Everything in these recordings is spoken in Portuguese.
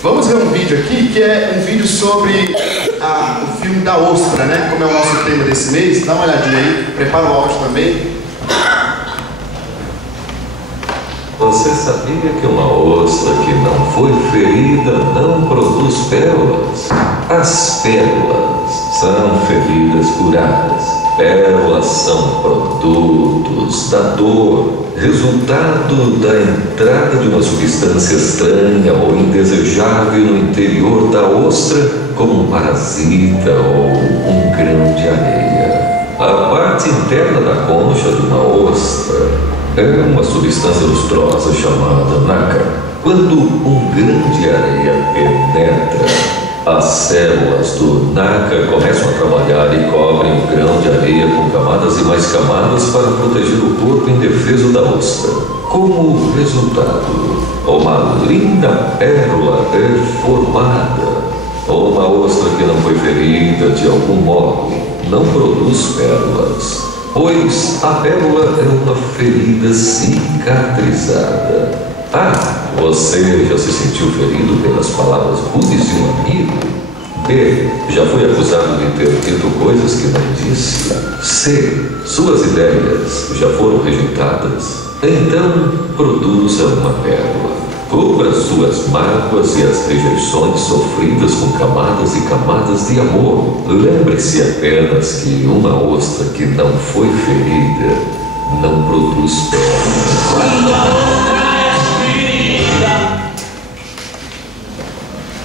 Vamos ver um vídeo aqui, que é um vídeo sobre o filme da ostra, né? Como é o nosso tema desse mês. Dá uma olhadinha aí, prepara o áudio também. Você sabia que uma ostra que não foi ferida não produz pérolas? As pérolas são feridas curadas. Pérolas são produtos da dor, resultado da entrada de uma substância estranha ou indesejável no interior da ostra, como um parasita ou um grão de areia. A parte interna da concha de uma ostra é uma substância lustrosa chamada nácar. Quando um grão de areia penetra, as células do nácar começam a trabalhar e cobrem o grão de areia com camadas e mais camadas para proteger o corpo indefeso da ostra. Como resultado, uma linda pérola é formada. Uma ostra que não foi ferida de algum modo não produz pérolas, pois a pérola é uma ferida cicatrizada. Você já se sentiu ferido pelas palavras rudes de um amigo? B. Já foi acusado de ter dito coisas que não disse? C. Suas ideias já foram rejeitadas? Então, produza uma pérola. Cubra suas mágoas e as rejeições sofridas com camadas e camadas de amor. Lembre-se apenas que uma ostra que não foi ferida não produz pérola.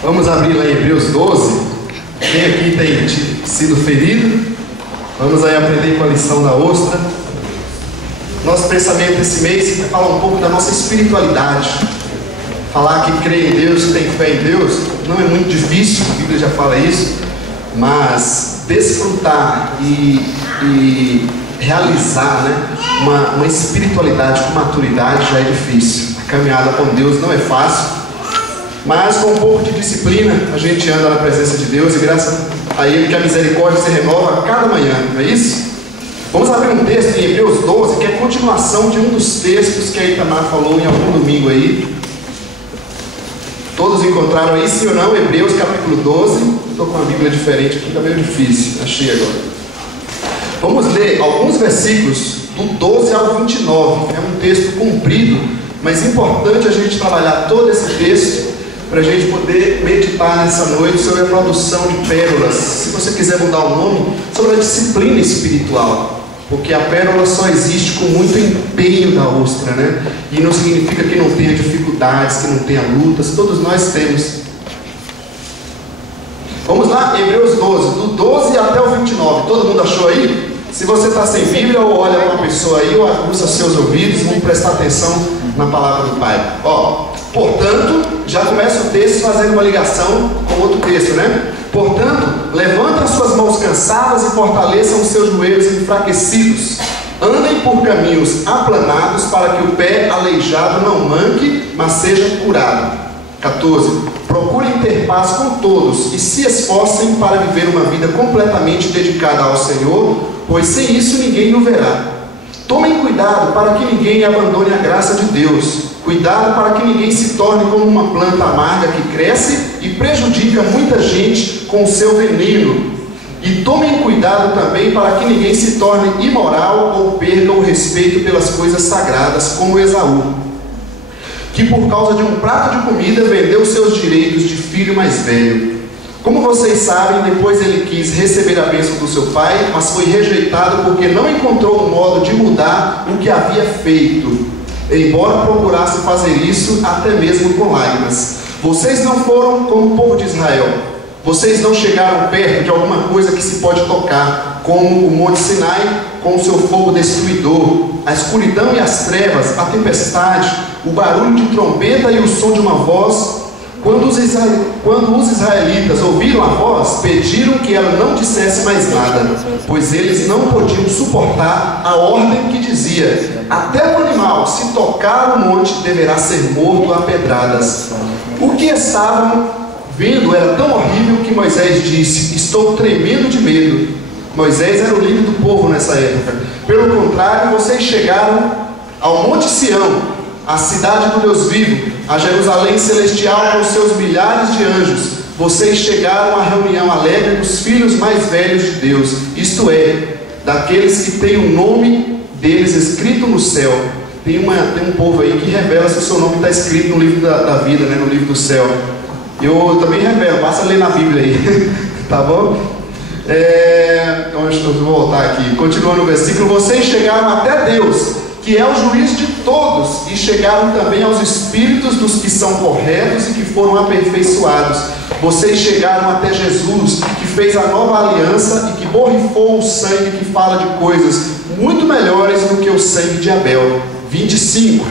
Vamos abrir lá em Hebreus 12. Quem aqui tem sido ferido? Vamos aí aprender com a lição da ostra. Nosso pensamento esse mês é falar um pouco da nossa espiritualidade. Falar que crê em Deus, que tem fé em Deus, não é muito difícil, a Bíblia já fala isso, mas desfrutar e realizar, né, uma espiritualidade com maturidade já é difícil. A caminhada com Deus não é fácil, mas com um pouco de disciplina a gente anda na presença de Deus e graças a Ele que a misericórdia se renova a cada manhã, não é isso? Vamos abrir um texto em Hebreus 12, que é a continuação de um dos textos que a Itamar falou em algum domingo aí. Todos encontraram aí, sim ou não? Hebreus capítulo 12. Estou com uma Bíblia diferente aqui, está meio difícil. Achei agora. Vamos ler alguns versículos do 12 ao 29. É um texto comprido, mas importante a gente trabalhar todo esse texto para a gente poder meditar nessa noite sobre a produção de pérolas. Se você quiser mudar o nome, sobre a disciplina espiritual. Porque a pérola só existe com muito empenho da ostra, né? E não significa que não tenha dificuldades, que não tenha lutas, todos nós temos. Vamos lá, Hebreus 12, do 12 até o 29. Todo mundo achou aí? Se você está sem Bíblia, ou olha para uma pessoa aí, ou aguça seus ouvidos, vamos prestar atenção na palavra do Pai. Portanto, já começa o texto fazendo uma ligação com outro texto, né? Portanto, levantem as suas mãos cansadas e fortaleçam os seus joelhos enfraquecidos. Andem por caminhos aplanados para que o pé aleijado não manque, mas seja curado. 14. Procurem ter paz com todos e se esforcem para viver uma vida completamente dedicada ao Senhor, pois sem isso ninguém o verá. Tomem cuidado para que ninguém abandone a graça de Deus. Cuidado para que ninguém se torne como uma planta amarga que cresce e prejudica muita gente com o seu veneno. E tomem cuidado também para que ninguém se torne imoral ou perca o respeito pelas coisas sagradas, como Esaú, que por causa de um prato de comida vendeu seus direitos de filho mais velho. Como vocês sabem, depois ele quis receber a bênção do seu pai, mas foi rejeitado porque não encontrou um modo de mudar o que havia feito, embora procurasse fazer isso até mesmo com lágrimas. Vocês não foram como o povo de Israel. Vocês não chegaram perto de alguma coisa que se pode tocar, como o Monte Sinai com o seu fogo destruidor, a escuridão e as trevas, a tempestade, o barulho de trombeta e o som de uma voz. Quando os israelitas ouviram a voz, pediram que ela não dissesse mais nada, pois eles não podiam suportar a ordem que dizia: até o animal, se tocar o monte, deverá ser morto a pedradas. O que estavam vendo era tão horrível que Moisés disse: estou tremendo de medo. Moisés era o líder do povo nessa época. Pelo contrário, vocês chegaram ao Monte Sião, a cidade do Deus vivo, a Jerusalém celestial com seus milhares de anjos. Vocês chegaram à reunião alegre dos filhos mais velhos de Deus, isto é, daqueles que têm o nome deles escrito no céu. Tem um povo aí que revela se o seu nome está escrito no livro da vida, né, no livro do céu. Eu também revelo, basta ler na Bíblia aí, tá bom? Então, deixa eu voltar aqui, continuando o versículo. Vocês chegaram até Deus, que é o juiz de todos, e chegaram também aos espíritos dos que são corretos e que foram aperfeiçoados. Vocês chegaram até Jesus, que fez a nova aliança e que borrifou o sangue que fala de coisas muito melhores do que o sangue de Abel. 25.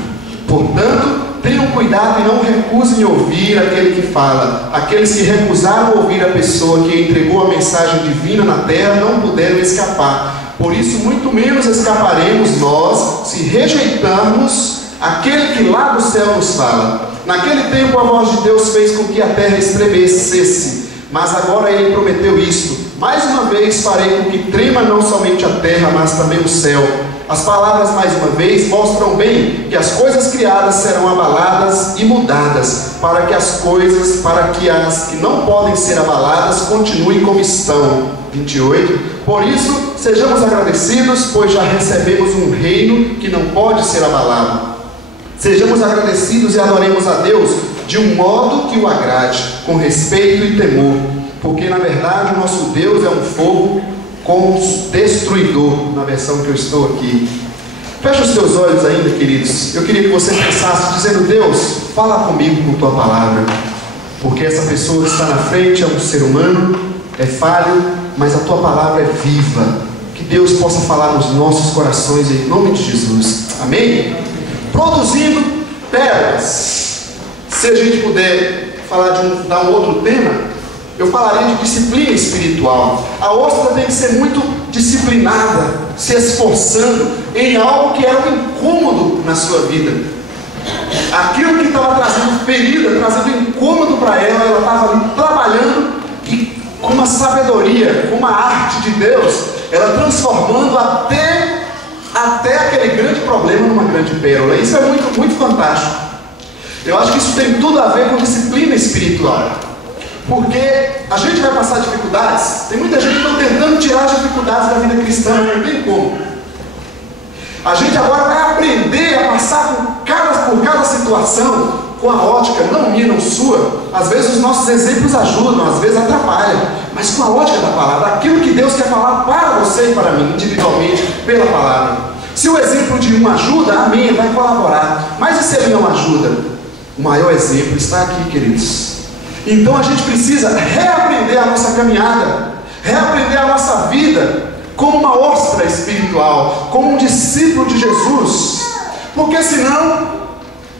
Portanto, tenham cuidado e não recusem ouvir aquele que fala. Aqueles que recusaram ouvir a pessoa que entregou a mensagem divina na terra não puderam escapar. Por isso, muito menos escaparemos nós se rejeitarmos aquele que lá do céu nos fala. Naquele tempo a voz de Deus fez com que a terra estremecesse, mas agora ele prometeu isto: mais uma vez farei com que trema não somente a terra, mas também o céu. As palavras mais uma vez mostram bem que as coisas criadas serão abaladas e mudadas, para que as que não podem ser abaladas continuem como estão. 28. Por isso, sejamos agradecidos, pois já recebemos um reino que não pode ser abalado. Sejamos agradecidos e adoremos a Deus de um modo que o agrade, com respeito e temor, porque na verdade o nosso Deus é um fogo destruidor, na versão que eu estou aqui. Feche os teus olhos ainda, queridos. Eu queria que você pensasse dizendo: Deus, fala comigo com tua palavra, porque essa pessoa que está na frente é um ser humano, é falho, mas a tua palavra é viva. Que Deus possa falar nos nossos corações em nome de Jesus. Amém? Produzindo pérolas. Se a gente puder dar um outro tema, eu falaria de disciplina espiritual. A ostra tem que ser muito disciplinada, se esforçando em algo que era um incômodo na sua vida. Aquilo que estava trazendo ferida, trazendo incômodo para ela, ela estava ali trabalhando e com uma sabedoria, com uma arte de Deus, ela transformando até aquele grande problema numa grande pérola. Isso é muito, muito fantástico. Eu acho que isso tem tudo a ver com disciplina espiritual. Porque a gente vai passar dificuldades. Tem muita gente que está tentando tirar as dificuldades da vida cristã, não tem como. A gente agora vai aprender a passar por cada situação com a ótica, não minha, não sua. Às vezes os nossos exemplos ajudam, às vezes atrapalham, mas com a ótica da palavra, aquilo que Deus quer falar para você e para mim, individualmente, pela palavra. Se o exemplo de um ajuda, amém, vai colaborar. Mas e se ele não ajuda? O maior exemplo está aqui, queridos. Então a gente precisa reaprender a nossa caminhada, reaprender a nossa vida como uma ostra espiritual, como um discípulo de Jesus, porque senão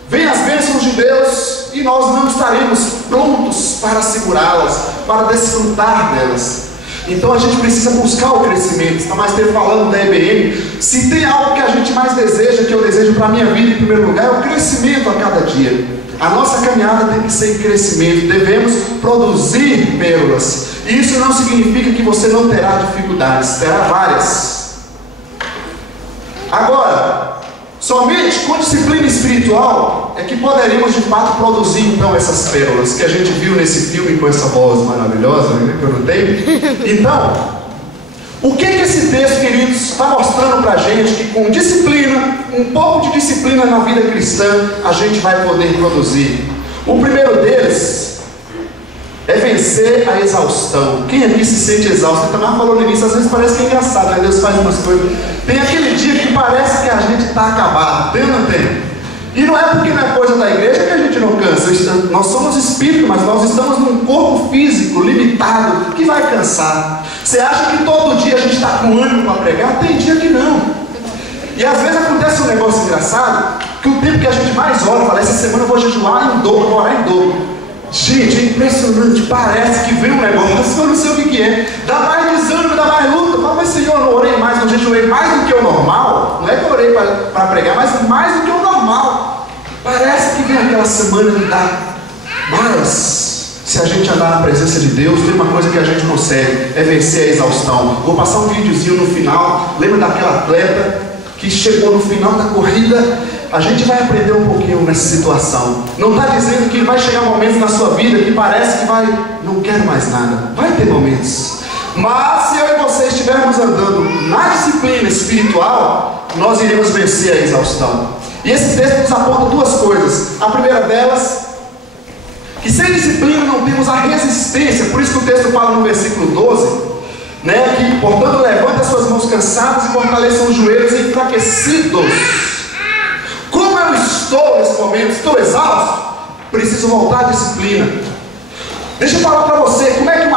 vem as bênçãos de Deus e nós não estaremos prontos para segurá-las, para desfrutar delas. Então a gente precisa buscar o crescimento. Está mais tempo falando da EBM. Se tem algo que a gente mais deseja, que eu desejo para a minha vida em primeiro lugar, é o crescimento a cada dia. A nossa caminhada tem que ser em crescimento. Devemos produzir pérolas. Isso não significa que você não terá dificuldades, terá várias. Agora, somente com disciplina espiritual é que poderíamos de fato produzir então essas pérolas que a gente viu nesse filme com essa voz maravilhosa, né, que eu não tenho. Então, o que esse texto, queridos, está mostrando para a gente? Que com disciplina, um pouco de disciplina na vida cristã, a gente vai poder produzir. O primeiro deles é vencer a exaustão. Quem aqui se sente exausto? Eu também falou no início, às vezes parece que é engraçado, né? Deus faz umas coisas. Tem aquele dia que parece que a gente está acabado, tem ou não tem? E não é porque não é coisa da igreja que a gente não cansa. Nós somos espírito, mas nós estamos num corpo físico limitado que vai cansar. Você acha que todo dia a gente está com ânimo para pregar? Tem dia que não. E às vezes acontece um negócio engraçado, que o tempo que a gente mais ora, fala, essa semana eu vou jejuar em dobro, vou orar em dobro. Gente, é impressionante, parece que vem um negócio, eu não sei o que é. Dá mais desânimo, dá mais luta. Fala, mas Senhor, eu não orei mais, não jejuei mais do que o normal. Não é que eu orei para pregar, mas mais do que o normal. Parece que vem aquela semana de dar. Mas, se a gente andar na presença de Deus, tem uma coisa que a gente consegue, é vencer a exaustão. Vou passar um videozinho no final. Lembra daquela atleta que chegou no final da corrida? a gente vai aprender um pouquinho nessa situação. Não está dizendo que vai chegar momentos na sua vida que parece que vai, não quero mais nada. Vai ter momentos. Mas se eu e você estivermos andando na disciplina espiritual, nós iremos vencer a exaustão. E esse texto nos aponta duas coisas. A primeira delas, que sem disciplina não temos a resistência. Por isso que o texto fala no versículo 12, né, que portanto levante as suas mãos cansadas e fortaleçam os joelhos enfraquecidos. Como eu estou nesse momento? Estou exausto? Preciso voltar à disciplina. Deixa eu falar para você, como é que um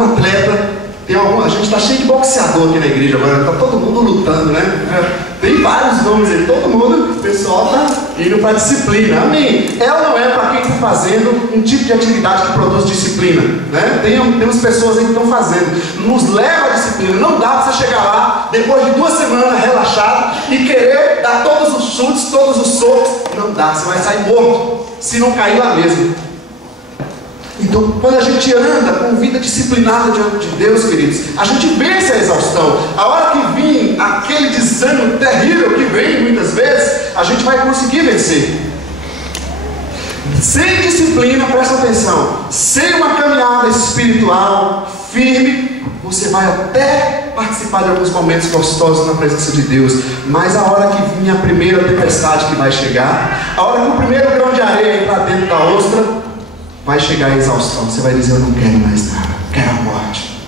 atleta tem a gente está cheio de boxeador aqui na igreja agora, está todo mundo lutando, né? Tem vários nomes aí, todo mundo, o pessoal está indo para a disciplina, amém? É ou não é para quem está fazendo um tipo de atividade que produz disciplina, né? Temos pessoas aí que estão fazendo, nos leva à disciplina. Não dá para você chegar lá, depois de 2 semanas relaxado, e querer dar todos os chutes, todos os socos. Não dá, você vai sair morto, se não cair lá mesmo. Então, quando a gente anda com vida disciplinada diante de Deus, queridos, a gente vence a exaustão. A hora que vir aquele desânimo terrível que vem muitas vezes, a gente vai conseguir vencer. Sem disciplina, presta atenção, sem uma caminhada espiritual firme, você vai até participar de alguns momentos gostosos na presença de Deus, mas a hora que vir a primeira tempestade que vai chegar, a hora que o primeiro grão de areia entrar dentro da ostra, vai chegar a exaustão. Você vai dizer, eu não quero mais nada, quero a morte.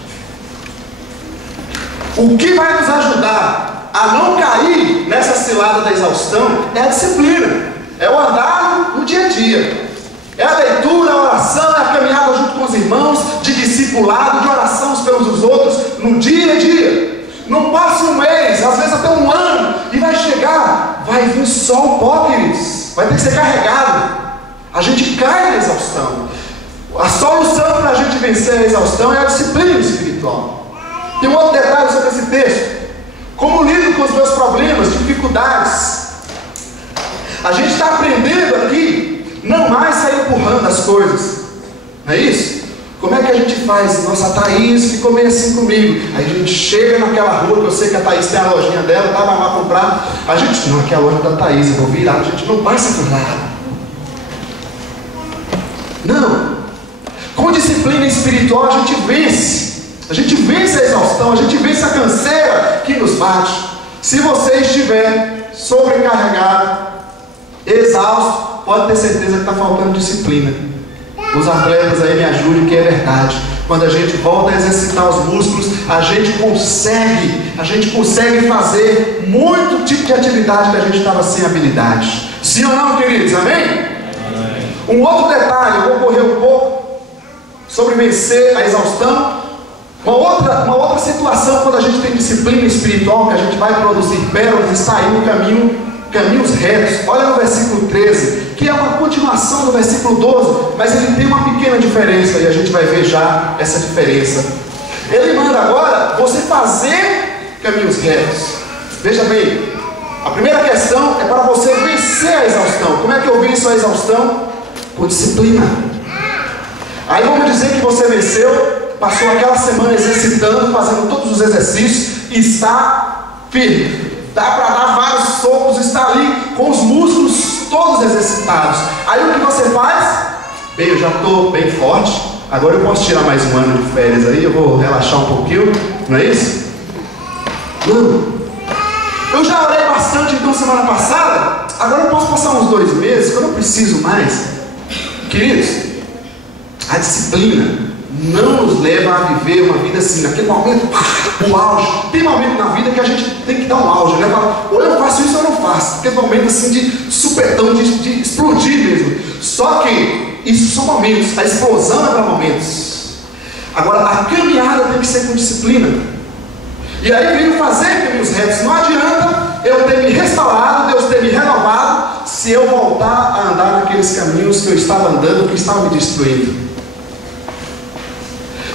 O que vai nos ajudar a não cair nessa cilada da exaustão é a disciplina, é o andar no dia a dia, é a leitura, a oração, é a caminhada junto com os irmãos, de discipulado, de oração uns pelos outros, no dia a dia. Não passa um mês, às vezes até um ano, e vai chegar, vai vir só o pó, queridos, vai ter que ser carregado. A gente cai na exaustão. A solução para a gente vencer a exaustão é a disciplina espiritual. Tem um outro detalhe sobre esse texto. Como lido com os meus problemas, dificuldades. A gente está aprendendo aqui, não mais sair empurrando as coisas. Não é isso? Como é que a gente faz? Nossa, a Thaís ficou meio assim comigo. Aí a gente chega naquela rua, que eu sei que a Thaís tem a lojinha dela, estava lá comprar. A gente, não, aqui é a loja da Thaís, eu vou virar. A gente não passa por lá. Não, com disciplina espiritual a gente vence a exaustão, a gente vence a canseira que nos bate. Se você estiver sobrecarregado, exausto, pode ter certeza que está faltando disciplina. Os atletas aí me ajudem, que é verdade. Quando a gente volta a exercitar os músculos, a gente consegue fazer muito tipo de atividade que a gente estava sem habilidade. Sim ou não, queridos? Amém? Um outro detalhe, eu vou correr um pouco sobre vencer a exaustão. Uma outra situação, quando a gente tem disciplina espiritual, que a gente vai produzir pérolas, está aí no caminhos retos. Olha no versículo 13, que é uma continuação do versículo 12, mas ele tem uma pequena diferença, e a gente vai ver já essa diferença. Ele manda agora você fazer caminhos retos. Veja bem, a primeira questão é para você vencer a exaustão. Como é que eu venço a exaustão? Com disciplina. Aí vamos dizer que você venceu, passou aquela semana exercitando, fazendo todos os exercícios, e está firme, dá para dar vários socos, está ali com os músculos todos exercitados. Aí o que você faz? Bem, eu já estou bem forte, agora eu posso tirar mais um ano de férias aí, eu vou relaxar um pouquinho, não é isso? Não. Eu já orei bastante então semana passada, agora eu posso passar uns 2 meses, que eu não preciso mais. Queridos, a disciplina não nos leva a viver uma vida assim, naquele momento, o auge. Tem momento na vida que a gente tem que dar um auge, né? Ou eu faço isso ou eu não faço. Aquele momento assim de supetão, de explodir mesmo. Só que isso são momentos, a explosão é para momentos. Agora, a caminhada tem que ser com disciplina. E aí veio fazer caminhos retos. Não adianta eu ter me restaurado, Deus ter me renovado, se eu voltar a andar naqueles caminhos que eu estava andando, que estavam me destruindo.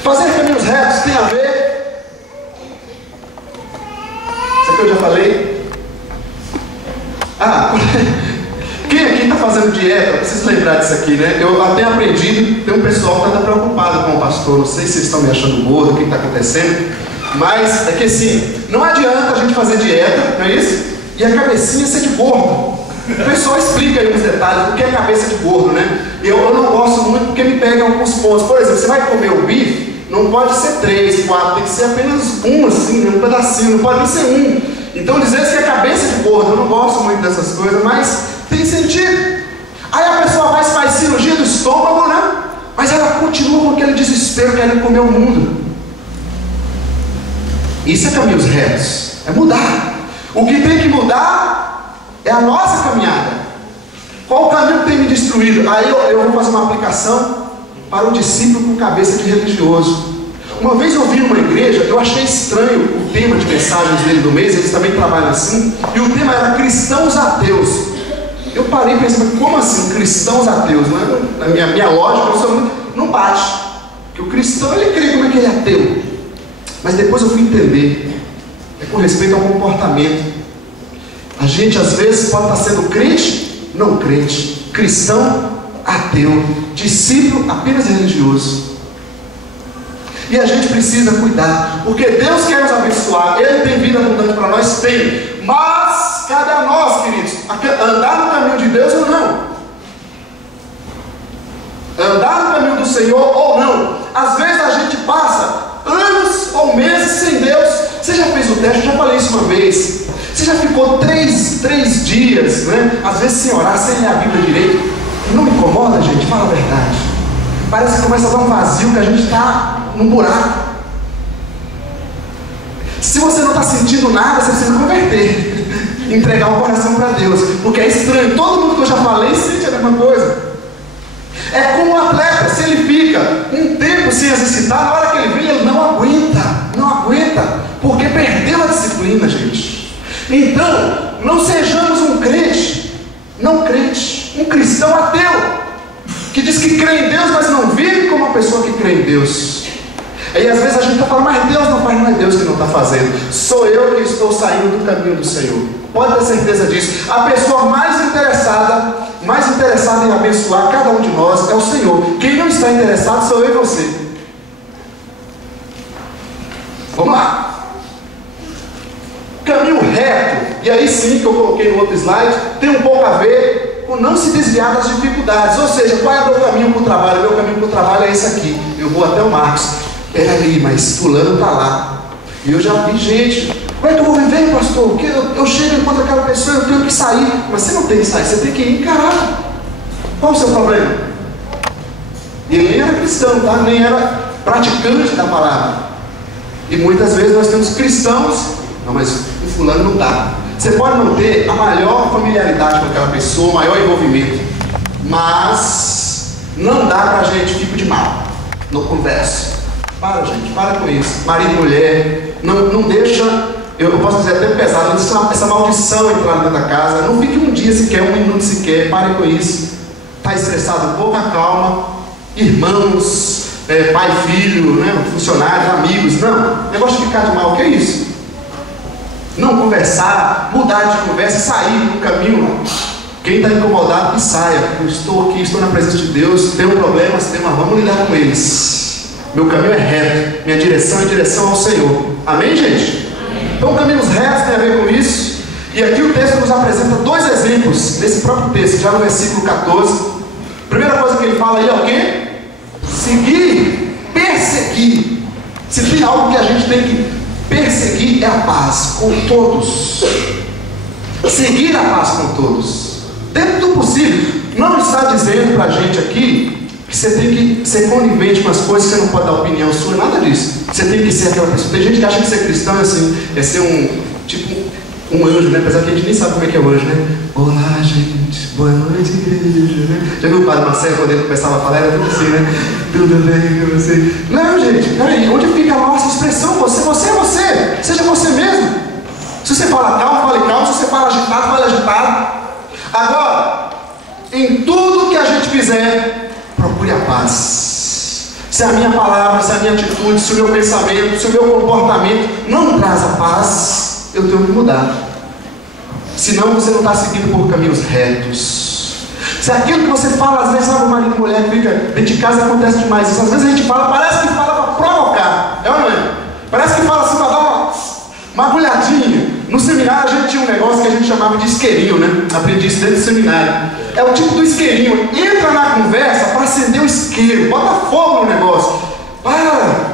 Fazer caminhos retos tem a ver, isso aqui eu já falei. Quem aqui está fazendo dieta? Preciso lembrar disso aqui, né? Eu até aprendi, tem um pessoal que está preocupado com o pastor, não sei se vocês estão me achando gordo, o que está acontecendo, mas é que assim, não adianta a gente fazer dieta, não é isso? e a cabecinha ser de gordo. O pessoal explica aí uns detalhes do que é cabeça de gordo, né? Eu não gosto muito porque me pegam alguns pontos. Por exemplo, você vai comer o bife, não pode ser 3, 4, tem que ser apenas um assim, né? Um pedacinho, não pode nem ser um. Então dizer que é cabeça de gordo, eu não gosto muito dessas coisas, mas tem sentido. Aí a pessoa faz cirurgia do estômago, né? Mas ela continua com aquele desespero, querendo comer o mundo. Isso é caminhos retos, é mudar. O que tem que mudar é a nossa caminhada. Qual o caminho que tem me destruído? Aí eu vou fazer uma aplicação para o discípulo com cabeça de religioso. Uma vez eu vi numa igreja, eu achei estranho o tema de mensagens dele do mês, eles também trabalham assim, e o tema era cristãos ateus. Eu parei pensando, como assim cristãos ateus? Na minha lógica, não bate. Porque o cristão, ele crê, como é que ele é ateu? Mas depois eu fui entender, é com respeito ao comportamento. A gente às vezes pode estar sendo crente, não crente, cristão, ateu, discípulo apenas religioso. E a gente precisa cuidar, porque Deus quer nos abençoar, Ele tem vida abundante para nós, tem. Mas cabe a nós, queridos, andar no caminho de Deus ou não. Andar no caminho do Senhor ou não. Às vezes a gente passa anos ou meses sem Deus. Você já fez o teste? Eu já falei isso uma vez. Você já ficou três dias, né? Às vezes sem orar, sem ler a Bíblia direito. Não me incomoda, gente? Fala a verdade. Parece que começa a dar um vazio, que a gente está num buraco. Se você não está sentindo nada, você precisa converter, entregar o coração para Deus, porque é estranho. Todo mundo que eu já falei sente a mesma coisa. É como um atleta, se ele fica um tempo sem exercitar, na hora que ele vem, ele não aguenta, porque perdeu a disciplina, gente. Então, não sejamos um crente, não crente, um cristão ateu, que diz que crê em Deus, mas não vive como uma pessoa que crê em Deus. Aí às vezes a gente está falando, mas Deus não faz, não é Deus que não está fazendo. Sou eu que estou saindo do caminho do Senhor. Pode ter certeza disso. A pessoa mais interessada em abençoar cada um de nós é o Senhor. Quem não está interessado sou eu e você. Vamos lá. Caminho reto, e aí sim que eu coloquei no outro slide, tem um pouco a ver com não se desviar das dificuldades. Ou seja, qual é o meu caminho para o trabalho? O meu caminho para o trabalho é esse aqui. Eu vou até o Marcos. Peraí, mas fulano está lá. E eu já vi gente, como é que eu vou viver, pastor? Porque eu chego e encontro aquela pessoa, eu tenho que sair. Mas você não tem que sair, você tem que encarar. Qual o seu problema? E ele nem era cristão, tá? Nem era praticante da palavra. E muitas vezes nós temos cristãos, não, mas o fulano não dá. Você pode não ter a maior familiaridade com aquela pessoa, o maior envolvimento, mas não dá pra gente, fico de mal, não converso. Para, gente, para com isso. Marido e mulher, não deixa, eu posso dizer até pesado, não deixa essa maldição entrar dentro da casa. Não fique um dia sequer, um minuto sequer, pare com isso. Está estressado, pouca calma. Irmãos, pai, filho, né, funcionários, amigos. Não, negócio de ficar de mal, o que é isso? Não conversar, mudar de conversa, sair do caminho. Quem está incomodado, que saia. Eu estou aqui, estou na presença de Deus, tem um problema, vamos lidar com eles. Meu caminho é reto, minha direção é direção ao Senhor. Amém, gente? Amém. Então, caminhos retos tem a ver com isso. E aqui o texto nos apresenta dois exemplos nesse próprio texto, já no versículo 14. Primeira coisa que ele fala aí é o quê? Seguir, perseguir. Se tem algo que a gente tem que perseguir, é a paz com todos. Seguir a paz com todos. Dentro do possível. Não está dizendo para a gente aqui que você tem que ser conivente com as coisas, você não pode dar opinião sua, nada disso. Você tem que ser aquela pessoa. Tem gente que acha que ser cristão é assim, é ser um anjo, né? Apesar que a gente nem sabe como é que é o anjo, né? Olá, gente, boa noite, igreja, né? Já viu o padre Marcelo quando ele começava a falar, era tudo assim, né? Tudo bem com você? Não, gente, peraí, onde fica a nossa expressão? Você é você, seja você mesmo. Se você fala calmo, fale calmo. Se você fala agitado, fale agitado. Agora, em tudo que a gente fizer, procure a paz. Se a minha palavra, se a minha atitude, se o meu pensamento, se o meu comportamento não traz a paz, eu tenho que mudar. Senão você não está seguindo por caminhos retos. Se aquilo que você fala, às vezes, sabe, o marido e mulher que fica dentro de casa, acontece demais isso. Às vezes a gente fala, parece que fala para provocar. É ou não é? Parece que fala assim para dar uma agulhadinha. No seminário a gente tinha um negócio que a gente chamava de isqueirinho, né? Aprendi isso dentro do seminário. É o tipo do isqueirinho. Entra na conversa para acender o isqueiro. Bota fogo no negócio. Para!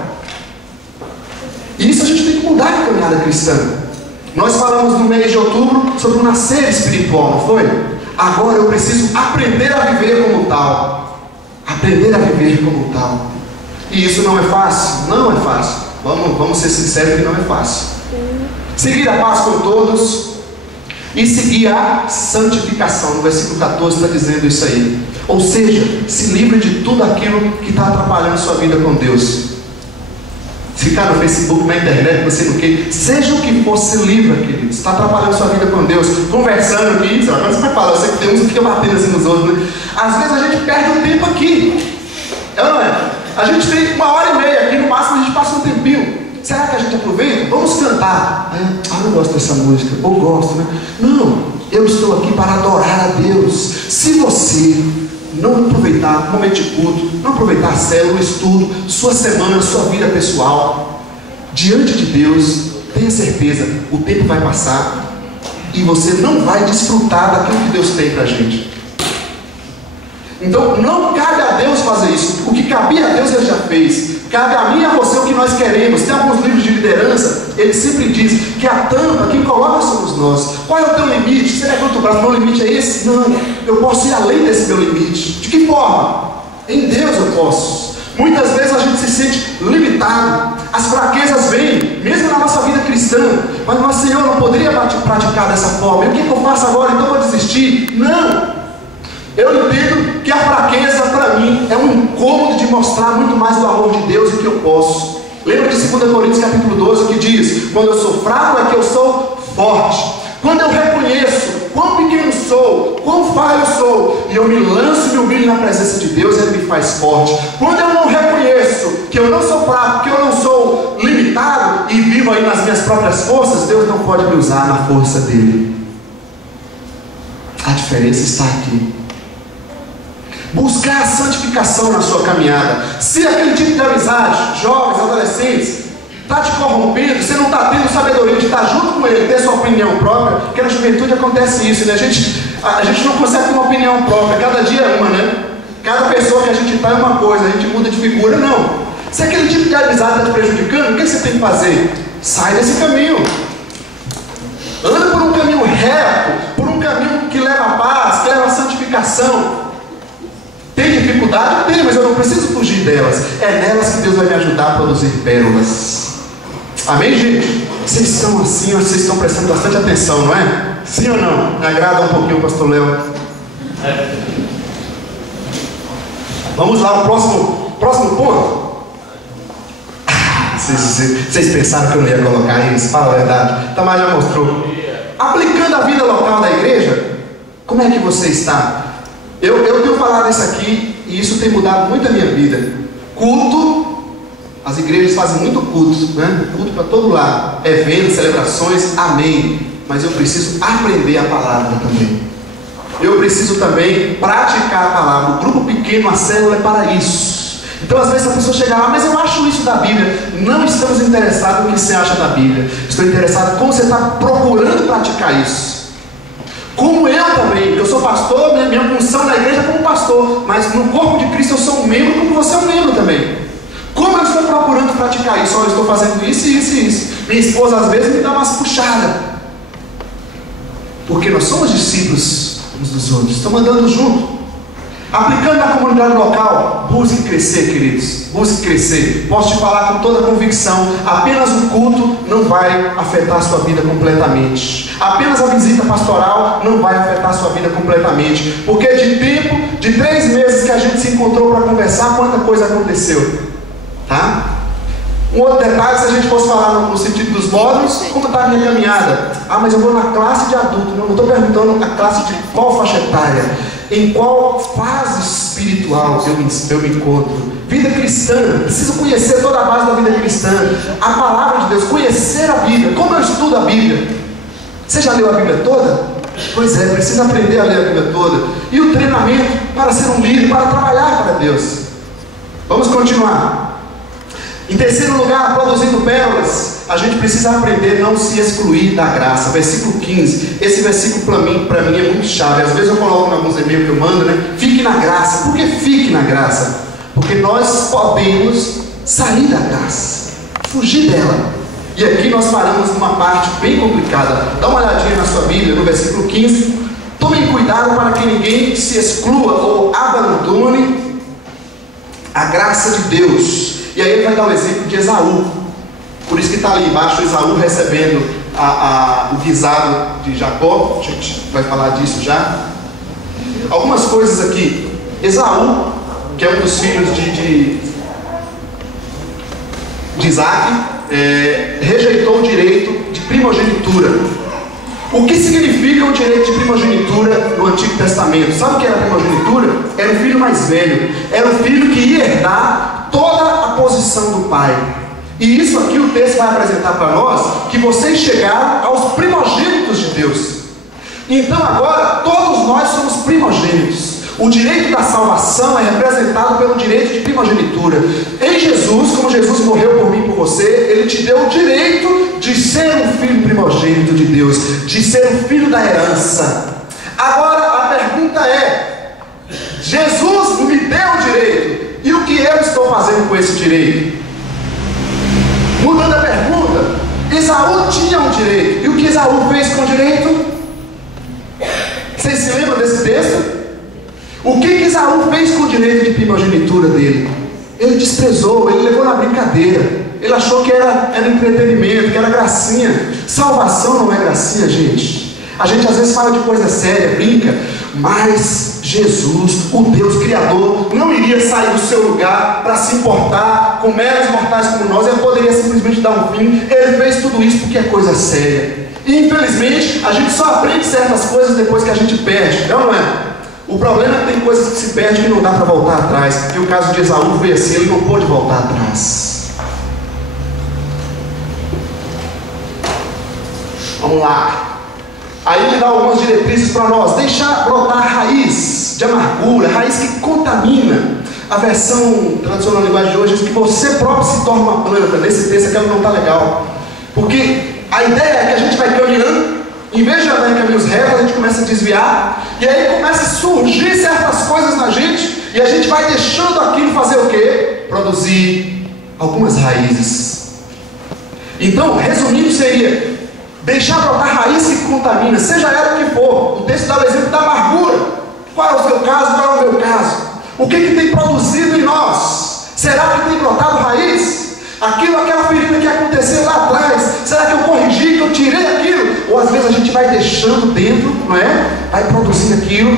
E isso a gente tem que mudar na caminhada cristã. Nós falamos no mês de outubro sobre o nascer espiritual, não foi? Agora eu preciso aprender a viver como tal. Aprender a viver como tal. E isso não é fácil? Não é fácil. Vamos ser sinceros que não é fácil. Seguir a paz com todos e seguir a santificação. No versículo 14 está dizendo isso aí. Ou seja, se livre de tudo aquilo que está atrapalhando sua vida com Deus. Ficar no Facebook, na internet, não sei no que, seja o que for, se livra, querido. Está atrapalhando sua vida com Deus, conversando aqui, sabe? Quando você vai falar, eu sei que tem uns que ficam batendo assim nos outros, né? Às vezes a gente perde um tempo aqui, não é? A gente tem 1h30 aqui, no máximo a gente passa um tempinho. Será que a gente aproveita? Vamos cantar. Eu não gosto dessa música, ou gosto, né? Não, eu estou aqui para adorar a Deus. Se você não aproveitar o momento de culto, não aproveitar a célula, o estudo, sua semana, sua vida pessoal, diante de Deus, tenha certeza, o tempo vai passar e você não vai desfrutar daquilo que Deus tem para a gente. Então não cabe a Deus fazer isso. O que cabia a Deus Ele já fez. Cabe a mim e a você o que nós queremos. Tem alguns livros de liderança, ele sempre diz que a tampa, quem coloca somos nós. Qual é o teu limite? Você é quanto braço, meu limite é esse? Não, eu posso ir além desse meu limite. De que forma? Em Deus eu posso. Muitas vezes a gente se sente limitado. As fraquezas vêm, mesmo na nossa vida cristã. Mas, nosso Senhor, eu não poderia praticar dessa forma. E o que eu faço agora? Então eu vou desistir? Não. Eu entendo que a fraqueza para mim é um incômodo de mostrar muito mais do amor de Deus do que eu posso. Lembra de 2 Coríntios capítulo 12 que diz: quando eu sou fraco é que eu sou forte. Quando eu reconheço quão pequeno sou, quão falho sou, e eu me lanço e me humilho na presença de Deus, Ele me faz forte. Quando eu não reconheço que eu não sou fraco, que eu não sou limitado e vivo aí nas minhas próprias forças, Deus não pode me usar na força dEle. A diferença está aqui. Buscar a santificação na sua caminhada. Se aquele tipo de amizade, jovens, adolescentes, está te corrompendo, você não está tendo sabedoria de estar junto com ele, ter sua opinião própria, porque na juventude acontece isso, né? A gente não consegue ter uma opinião própria, cada dia é uma, né? Cada pessoa que a gente está é uma coisa, a gente muda de figura, não. Se aquele tipo de amizade está te prejudicando, o que você tem que fazer? Sai desse caminho. Anda por um caminho reto, por um caminho que leva a paz, que leva a santificação. Tem dificuldade? Tem, mas eu não preciso fugir delas. É nelas que Deus vai me ajudar a produzir pérolas. Amém, gente? Vocês estão assim, vocês estão prestando bastante atenção, não é? Sim ou não? Me agrada um pouquinho o pastor Léo. Vamos lá, o próximo ponto. Vocês pensaram que eu não ia colocar isso? Fala a verdade. Tamar já mostrou. Aplicando a vida local da igreja, como é que você está? Eu tenho falado isso aqui e isso tem mudado muito a minha vida. Culto, as igrejas fazem muito culto, né? Culto para todo lado, eventos, celebrações, amém. Mas eu preciso aprender a palavra também. Eu preciso também praticar a palavra. O grupo pequeno, a célula é para isso. Então às vezes a pessoa chega lá, mas eu acho isso da Bíblia. Não estamos interessados no que você acha da Bíblia. Estou interessado em como você está procurando praticar isso. Como eu também, eu sou pastor, minha função na igreja é como pastor, mas no corpo de Cristo eu sou um membro como você é um membro também. Como eu estou procurando praticar isso? Olha, eu estou fazendo isso, isso e isso. Minha esposa às vezes me dá umas puxadas, porque nós somos discípulos uns dos outros, estamos andando junto. Aplicando na comunidade local, busque crescer, queridos, busque crescer. Posso te falar com toda convicção, apenas o culto não vai afetar a sua vida completamente. Apenas a visita pastoral não vai afetar a sua vida completamente. Porque de 3 meses que a gente se encontrou para conversar, quanta coisa aconteceu, tá? Um outro detalhe, se a gente fosse falar no sentido dos módulos, como está a minha caminhada? Ah, mas eu vou na classe de adulto. Não estou perguntando a classe de qual faixa etária. Em qual fase espiritual eu me encontro? Vida cristã, preciso conhecer toda a base da vida cristã. A palavra de Deus, conhecer a Bíblia. Como eu estudo a Bíblia? Você já leu a Bíblia toda? Pois é, precisa aprender a ler a Bíblia toda. E o treinamento para ser um líder, para trabalhar para Deus. Vamos continuar. Em terceiro lugar, produzindo pérolas. a gente precisa aprender a não se excluir da graça. Versículo 15, esse versículo para mim é muito chave. Às vezes eu coloco em alguns e-mails que eu mando, né? Fique na graça. Por que fique na graça? Porque nós podemos sair da graça, fugir dela. E aqui nós paramos numa parte bem complicada. Dá uma olhadinha na sua Bíblia, no versículo 15. Tomem cuidado para que ninguém se exclua ou abandone a graça de Deus. E aí ele vai dar o exemplo de Esaú. Por isso que está ali embaixo, Esaú recebendo o guisado de Jacó. A gente vai falar disso já. Algumas coisas aqui. Esaú, que é um dos filhos de Isaac, rejeitou o direito de primogenitura. O que significa o direito de primogenitura no Antigo Testamento? Sabe o que era a primogenitura? Era o filho mais velho. Era o filho que ia herdar toda a posição do pai. E isso aqui o texto vai apresentar para nós, que vocês chegaram aos primogênitos de Deus. Então agora, todos nós somos primogênitos. O direito da salvação é representado pelo direito de primogenitura. Em Jesus, como Jesus morreu por mim e por você, Ele te deu o direito de ser um filho primogênito de Deus, de ser um filho da herança. Agora a pergunta é: Jesus me deu o direito, e o que eu estou fazendo com esse direito? Mudando a pergunta, Esaú tinha um direito, e o que Esaú fez com o direito? Vocês se lembram desse texto? O que Esaú fez com o direito de primogenitura dele? Ele desprezou, ele levou na brincadeira. Ele achou que era entretenimento, que era gracinha. Salvação não é gracinha, gente. A gente às vezes fala de coisa séria, brinca. Mas Jesus, o Deus Criador, não iria sair do seu lugar para se importar com meros mortais como nós. Ele poderia simplesmente dar um fim. Ele fez tudo isso porque é coisa séria. E infelizmente a gente só aprende certas coisas depois que a gente perde, não é? O problema é que tem coisas que se perde que não dá para voltar atrás. E o caso de Esaú foi assim, ele não pôde voltar atrás. Vamos lá. Aí ele dá algumas diretrizes para nós. Deixar brotar raiz de amargura, raiz que contamina. A versão tradicional da linguagem de hoje diz que você próprio se torna uma planta. Nesse texto aqui ela não está legal. Porque a ideia é que a gente vai caminhando. Em vez de andar em caminhos retos, a gente começa a desviar, e aí começa a surgir certas coisas na gente, e a gente vai deixando aquilo fazer o quê? Produzir algumas raízes. Então, resumindo, seria deixar brotar raiz que contamina, seja ela o que for. O texto dá o exemplo da amargura. Qual é o seu caso? Qual é o meu caso? O que tem produzido em nós? Será que tem brotado raiz? Aquela ferida que aconteceu lá atrás, será que eu corrigi, que eu tirei aquilo? Ou às vezes a gente vai deixando dentro, não é? Vai produzindo aquilo.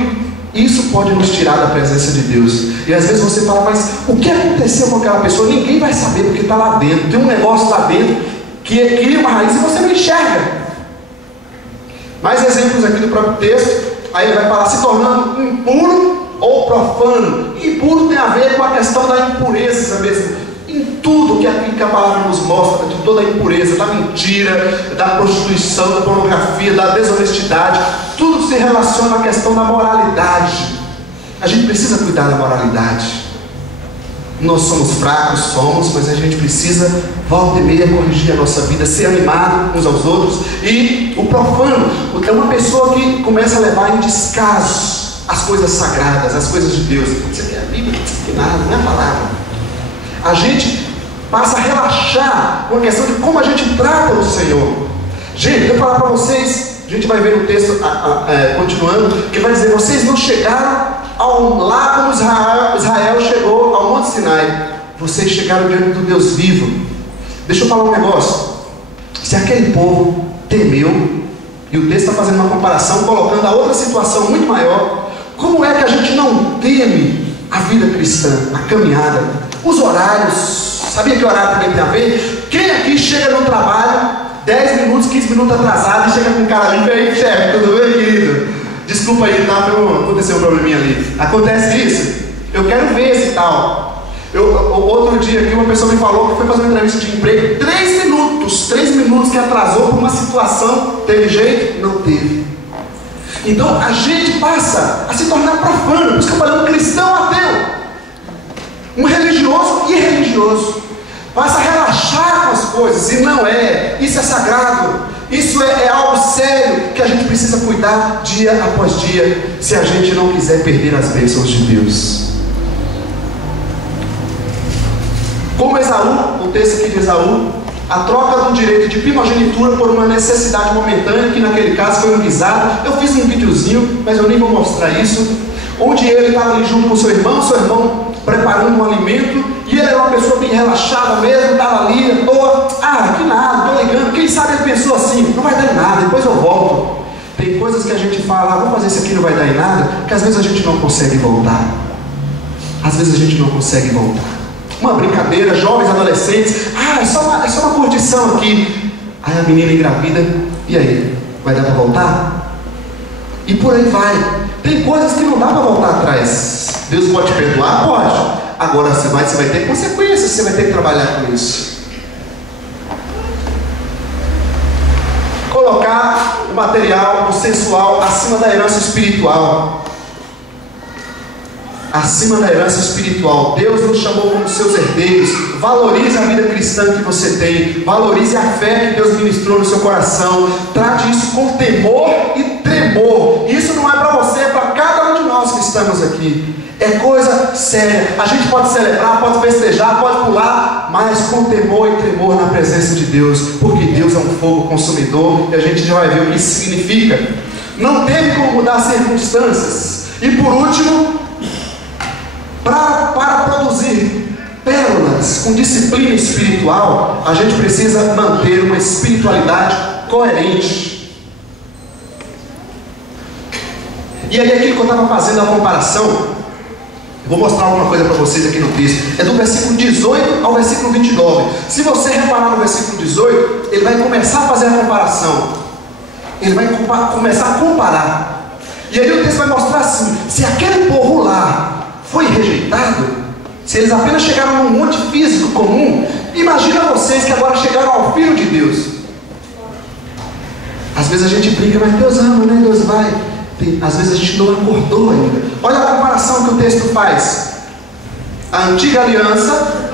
Isso pode nos tirar da presença de Deus. E às vezes você fala, mas o que aconteceu com aquela pessoa? Ninguém vai saber, porque está lá dentro. Tem um negócio lá dentro que cria uma raiz e você não enxerga. Mais exemplos aqui do próprio texto. Aí ele vai falar, se tornando impuro ou profano. Impuro tem a ver com a questão da impureza mesmo. Em tudo que a palavra nos mostra, de toda a impureza, da mentira, da prostituição, da pornografia, da desonestidade, tudo se relaciona à questão da moralidade. A gente precisa cuidar da moralidade. Nós somos fracos, mas a gente precisa, volta e meia, corrigir a nossa vida, ser animado uns aos outros. E o profano é uma pessoa que começa a levar em descaso as coisas sagradas, as coisas de Deus. Isso aqui é a Bíblia, que nada, não é a palavra. A gente passa a relaxar com a questão de como a gente trata o Senhor. Gente, eu vou falar para vocês, a gente vai ver no texto continuando, que vai dizer, vocês não chegaram lá como Israel chegou ao Monte Sinai. Vocês chegaram diante do Deus vivo. Deixa eu falar um negócio. Se aquele povo temeu, e o texto está fazendo uma comparação, colocando a outra situação muito maior, como é que a gente não teme a vida cristã, a caminhada? Os horários, sabia que horário também tem a ver? Quem aqui chega no trabalho 10 minutos, 15 minutos atrasado e chega com o cara limpo aí, chefe, tudo bem, querido? Desculpa aí, tá? Aconteceu um probleminha ali. Acontece isso? Eu quero ver esse tal. Outro dia aqui uma pessoa me falou que foi fazer uma entrevista de emprego, 3 minutos que atrasou por uma situação, teve jeito? Não teve. Então a gente passa a se tornar profano, por isso que eu falei, um cristão ateu. Um religioso irreligioso. passa a relaxar com as coisas, e não é. Isso é sagrado, isso é algo sério, que a gente precisa cuidar dia após dia, se a gente não quiser perder as bênçãos de Deus. Como Esaú, o texto aqui de Esaú, a troca do direito de primogenitura por uma necessidade momentânea, que naquele caso foi um guisado. Eu fiz um videozinho, mas eu nem vou mostrar isso, onde ele estava ali junto com seu irmão preparando um alimento, e ele era uma pessoa bem relaxada mesmo, estava ali, à toa, que nada, estou ligando, quem sabe ele pensou assim, não vai dar em nada, depois eu volto. Tem coisas que a gente fala, vou fazer isso aqui, não vai dar em nada, que às vezes a gente não consegue voltar. Às vezes a gente não consegue voltar. Uma brincadeira, jovens, adolescentes, é só uma curtição aqui. Aí a menina engravida, e aí? Vai dar para voltar? E por aí vai. Tem coisas que não dá para voltar atrás. Deus pode te perdoar? Pode. Agora você vai ter consequências, você vai ter que trabalhar com isso. Colocar o material, o sensual, acima da herança espiritual. Acima da herança espiritual. Deus nos chamou como seus herdeiros. Valorize a vida cristã que você tem. Valorize a fé que Deus ministrou no seu coração. Trate isso com temor e tremor. Isso não é para você, é para cada um de nós que estamos aqui. É coisa séria. A gente pode celebrar, pode festejar, pode pular, mas com temor e tremor na presença de Deus, porque Deus é um fogo consumidor, e a gente já vai ver o que isso significa. Não teve como mudar as circunstâncias. E por último, para produzir pérolas com disciplina espiritual, a gente precisa manter uma espiritualidade coerente. E aí aquilo que eu estava fazendo a comparação, eu vou mostrar alguma coisa para vocês aqui no texto, é do versículo 18 ao versículo 29. Se você reparar no versículo 18, ele vai começar a fazer a comparação, ele vai começar a comparar, e aí o texto vai mostrar assim: se aquele povo lá foi rejeitado, se eles apenas chegaram num monte físico comum, imagina vocês que agora chegaram ao Filho de Deus. Às vezes a gente brinca, mas Deus ama, né? Deus vai. Às vezes a gente não acordou ainda. Olha a comparação que o texto faz. A antiga aliança,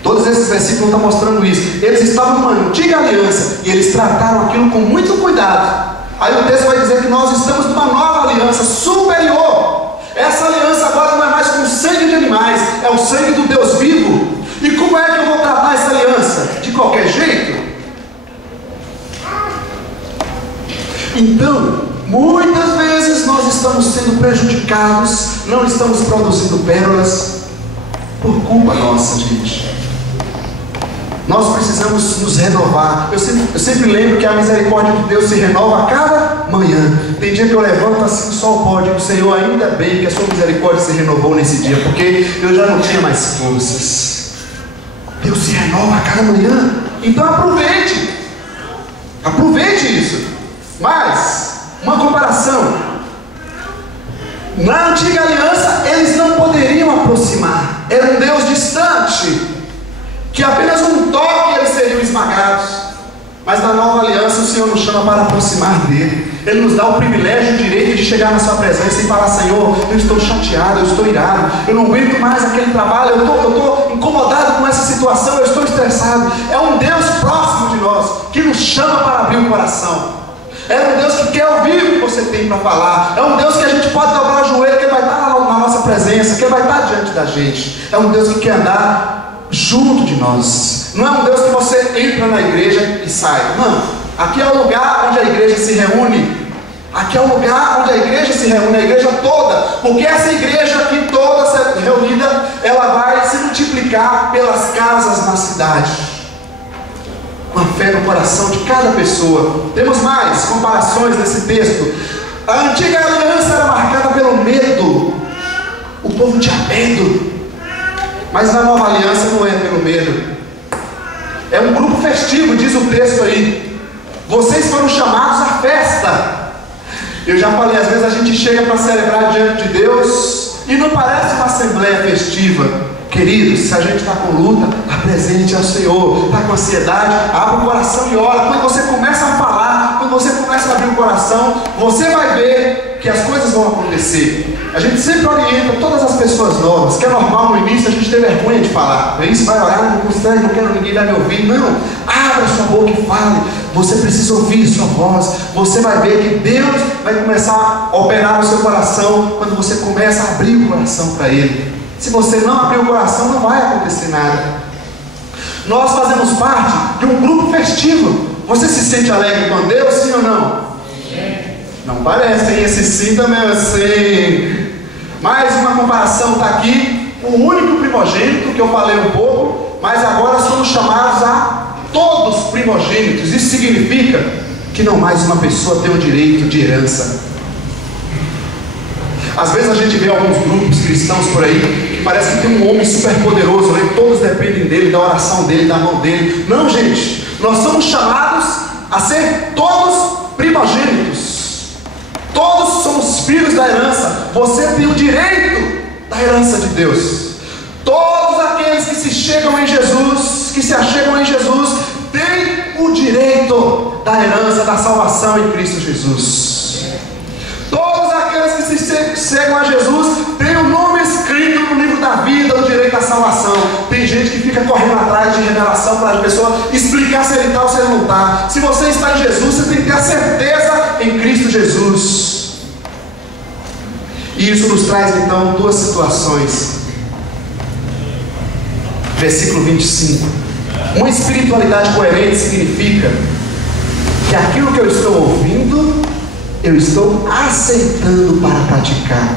todos esses versículos estão mostrando isso. Eles estavam numa antiga aliança e eles trataram aquilo com muito cuidado. Aí o texto vai dizer que nós estamos numa nova aliança superior. Essa aliança agora não é mais com sangue de animais, é o sangue do Deus vivo. E como é que eu vou tratar essa aliança? De qualquer jeito? Então, muitas vezes nós estamos sendo prejudicados, não estamos produzindo pérolas, por culpa nossa, gente. Nós precisamos nos renovar. Eu sempre lembro que a misericórdia de Deus se renova a cada manhã. Tem dia que eu levanto assim, o sol pode, o Senhor, ainda bem que a sua misericórdia se renovou nesse dia, porque eu já não tinha mais forças. Deus se renova a cada manhã. Então aproveite isso. Mas uma comparação: na antiga aliança eles não poderiam aproximar, era um Deus distante, que apenas um toque eles seriam esmagados. Mas na nova aliança o Senhor nos chama para aproximar dele. Ele nos dá o privilégio, o direito de chegar na sua presença e falar: Senhor, eu estou chateado, eu estou irado, eu não aguento mais aquele trabalho, eu estou incomodado com essa situação, eu estou estressado. É um Deus próximo de nós, que nos chama para abrir o coração. É um Deus que quer ouvir o que você tem para falar. É um Deus que a gente pode dobrar o joelho, que Ele vai estar na nossa presença, que Ele vai estar diante da gente. É um Deus que quer andar junto de nós. Não é um Deus que você entra na igreja e sai. Não. Aqui é o lugar onde a igreja se reúne. Aqui é o lugar onde a igreja se reúne, a igreja toda. Porque essa igreja aqui toda reunida, ela vai se multiplicar pelas casas na cidade, com a fé no coração de cada pessoa. Temos mais comparações nesse texto. A antiga aliança era marcada pelo medo. O povo tinha medo. Mas na nova aliança não é pelo medo. É um grupo festivo, diz o texto aí. Vocês foram chamados à festa. Eu já falei, às vezes a gente chega para celebrar diante de Deus e não parece uma assembleia festiva. Queridos, se a gente está com luta, apresente ao Senhor. Está com ansiedade, abre o coração e ora. Quando você começa a falar, quando você começa a abrir o coração, você vai ver que as coisas vão acontecer. acontecer. A gente sempre orienta todas as pessoas novas, que é normal no início a gente ter vergonha de falar. Isso vai orar, não consegue, não quero ninguém vai me ouvir. Não, abra sua boca e fale. Você precisa ouvir sua voz. Você vai ver que Deus vai começar a operar no seu coração quando você começa a abrir o coração para Ele. Se você não abrir o coração, não vai acontecer nada. Nós fazemos parte de um grupo festivo. Você se sente alegre com Deus, sim ou não? Não parece, hein? Esse sim também é assim. Mais uma comparação está aqui. O único primogênito, que eu falei um pouco, mas agora somos chamados a todos primogênitos. Isso significa que não mais uma pessoa tem o direito de herança. Às vezes a gente vê alguns grupos cristãos por aí que parece que tem um homem super poderoso, né? Todos dependem dele, da oração dele, da mão dele. Não, gente, nós somos chamados a ser todos primogênitos. Todos somos filhos da herança. Você tem o direito da herança de Deus. Todos aqueles que se chegam em Jesus, que se achegam em Jesus, têm o direito da herança, da salvação em Cristo Jesus. Todos aqueles que se chegam a Jesus têm o nome escrito no livro da vida, o direito à salvação. Tem gente que fica correndo atrás de revelação para a pessoa explicar se ele está ou se ele não está. Se você está em Jesus, você tem que ter a certeza em Cristo Jesus. E isso nos traz então duas situações. Versículo 25. Uma espiritualidade coerente significa que aquilo que eu estou ouvindo, eu estou aceitando para praticar.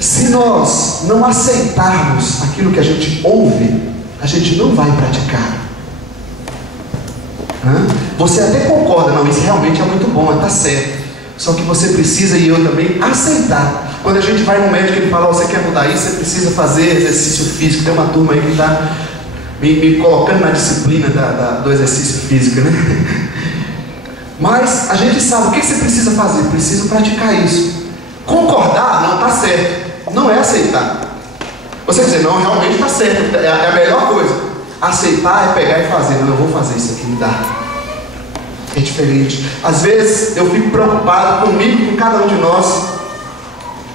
Se nós não aceitarmos aquilo que a gente ouve, a gente não vai praticar. Você até concorda, não, isso realmente é muito bom, está certo. Só que você precisa, e eu também, aceitar. Quando a gente vai no médico e ele fala, você quer mudar isso, você precisa fazer exercício físico. Tem uma turma aí que está me colocando na disciplina do exercício físico, né? Mas a gente sabe o que você precisa fazer. Preciso praticar isso. Concordar, não, está certo. Não é aceitar. Você dizer, não, realmente está certo, é a melhor coisa. Aceitar é pegar e fazer. Não, eu vou fazer isso aqui, me dá. É diferente. Às vezes eu fico preocupado comigo, com cada um de nós,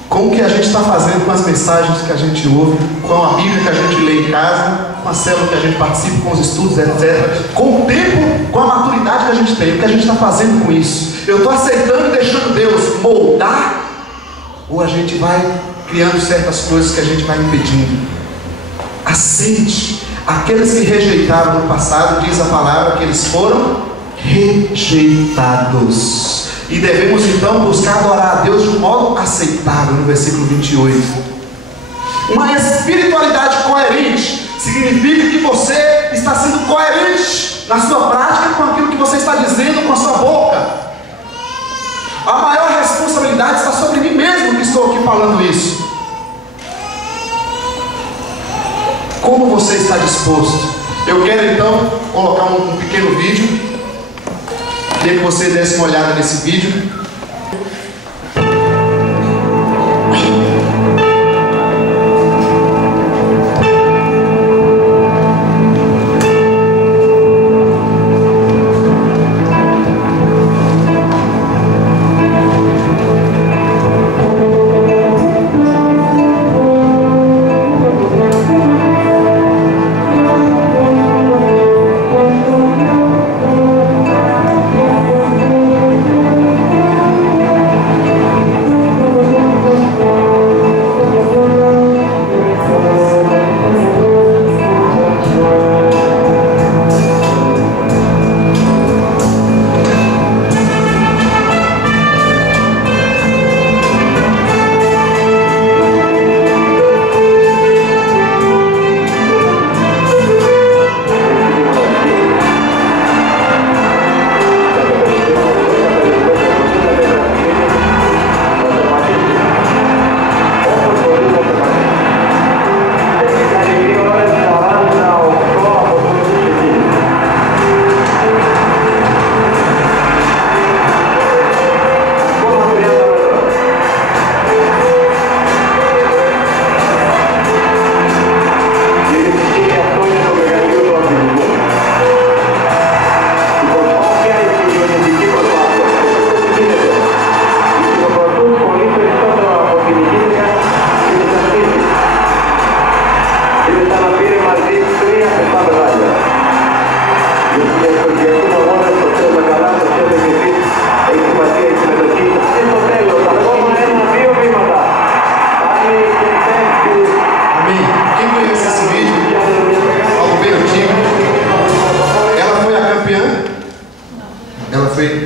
com o que a gente está fazendo, com as mensagens que a gente ouve, com a Bíblia que a gente lê em casa, com a célula que a gente participa, com os estudos, etc. Com o tempo, com a maturidade que a gente tem, o que a gente está fazendo com isso. Eu estou aceitando e deixando Deus moldar, ou a gente vai criando certas coisas que a gente vai impedindo? Aceite. Aqueles que rejeitaram no passado, diz a palavra que eles foram rejeitados. E devemos então buscar adorar a Deus de um modo aceitável, no versículo 28. Uma espiritualidade coerente significa que você está sendo coerente na sua prática com aquilo que você está dizendo com a sua boca. A maior responsabilidade está sobre mim mesmo que estou aqui falando isso. Como você está disposto? Eu quero então colocar um pequeno vídeo. Queria que você desse uma olhada nesse vídeo.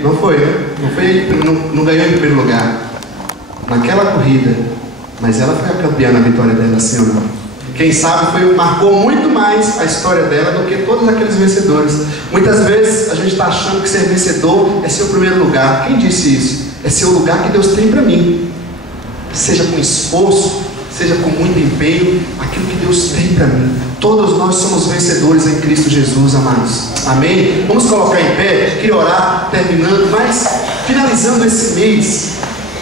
Não foi, né? Não ganhou em primeiro lugar naquela corrida, mas ela foi a campeã na vitória dela, sim ou não? Quem sabe marcou muito mais a história dela do que todos aqueles vencedores. Muitas vezes a gente está achando que ser vencedor é ser o primeiro lugar. Quem disse isso? É ser o lugar que Deus tem para mim. Seja com esforço, seja com muito empenho, aquilo que Deus tem para mim. Todos nós somos vencedores em Cristo Jesus, amados. Amém? Vamos colocar em pé. Queria orar, terminando, mas finalizando esse mês,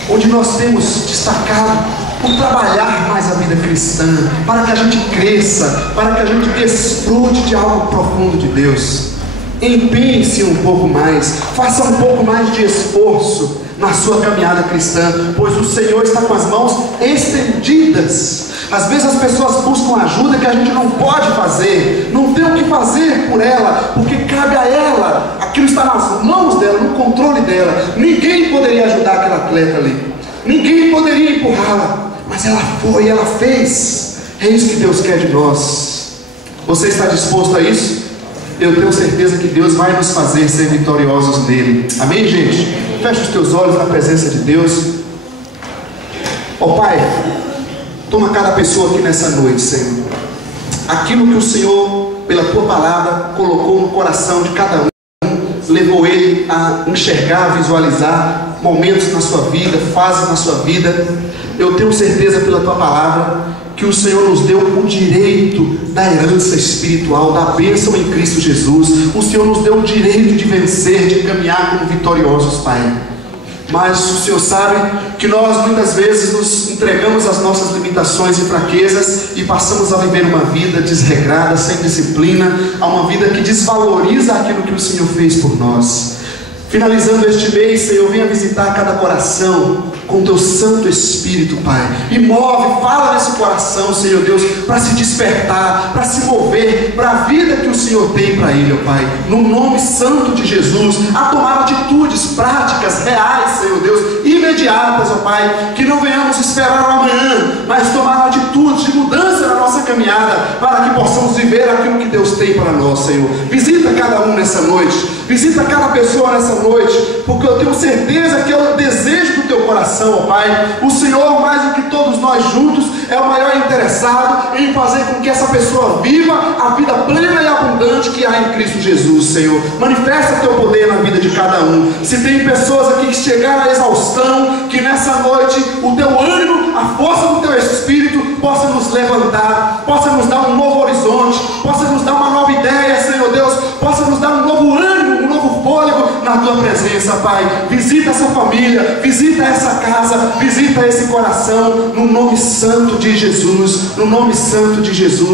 onde nós temos destacado por trabalhar mais a vida cristã, para que a gente cresça, para que a gente desfrute de algo profundo de Deus. Empenhe-se um pouco mais, faça um pouco mais de esforço na sua caminhada cristã, pois o Senhor está com as mãos estendidas. Às vezes as pessoas buscam ajuda que a gente não pode fazer, não tem o que fazer por ela, porque cabe a ela, aquilo está nas mãos dela, no controle dela. Ninguém poderia ajudar aquele atleta ali, ninguém poderia empurrá-la, mas ela foi, ela fez. É isso que Deus quer de nós. Você está disposto a isso? Eu tenho certeza que Deus vai nos fazer ser vitoriosos nele. Amém, gente? Feche os teus olhos na presença de Deus. Ó Pai, toma cada pessoa aqui nessa noite, Senhor. Aquilo que o Senhor, pela Tua palavra, colocou no coração de cada um, levou ele a enxergar, visualizar momentos na sua vida, fases na sua vida. Eu tenho certeza pela Tua palavra que o Senhor nos deu o direito da herança espiritual, da bênção em Cristo Jesus. O Senhor nos deu o direito de vencer, de caminhar como vitoriosos, Pai. Mas o Senhor sabe que nós muitas vezes nos entregamos às nossas limitações e fraquezas e passamos a viver uma vida desregrada, sem disciplina, a uma vida que desvaloriza aquilo que o Senhor fez por nós. Finalizando este mês, Senhor, venha visitar cada coração com Teu Santo Espírito, Pai, e move, fala nesse coração, Senhor Deus, para se despertar, para se mover para a vida que o Senhor tem para ele, ó Pai, no nome santo de Jesus, a tomar atitudes práticas, reais, Senhor Deus, imediatas, ó Pai, que não venhamos esperar o amanhã, mas tomar atitudes de mudança na nossa caminhada, para que possamos viver aquilo que Deus tem para nós, Senhor. Visita cada um nessa noite, visita cada pessoa nessa noite, porque eu tenho certeza que é o desejo do Teu coração, ó Pai. O Senhor, mais do que todos nós juntos, é o maior interessado em fazer com que essa pessoa viva a vida plena e abundante que há em Cristo Jesus, Senhor. Manifesta o Teu poder na vida de cada um. Se tem pessoas aqui que chegaram à exaustão, que nessa noite o Teu ânimo, a força do Teu Espírito possa nos levantar, possa nos dar um novo horizonte, possa nos dar uma nova ideia, Senhor Deus, possa nos dar um novo ânimo, um novo fôlego na Tua presença, Pai. Visita essa família, visita essa casa, visita esse coração, no nome santo de Jesus, no nome santo de Jesus.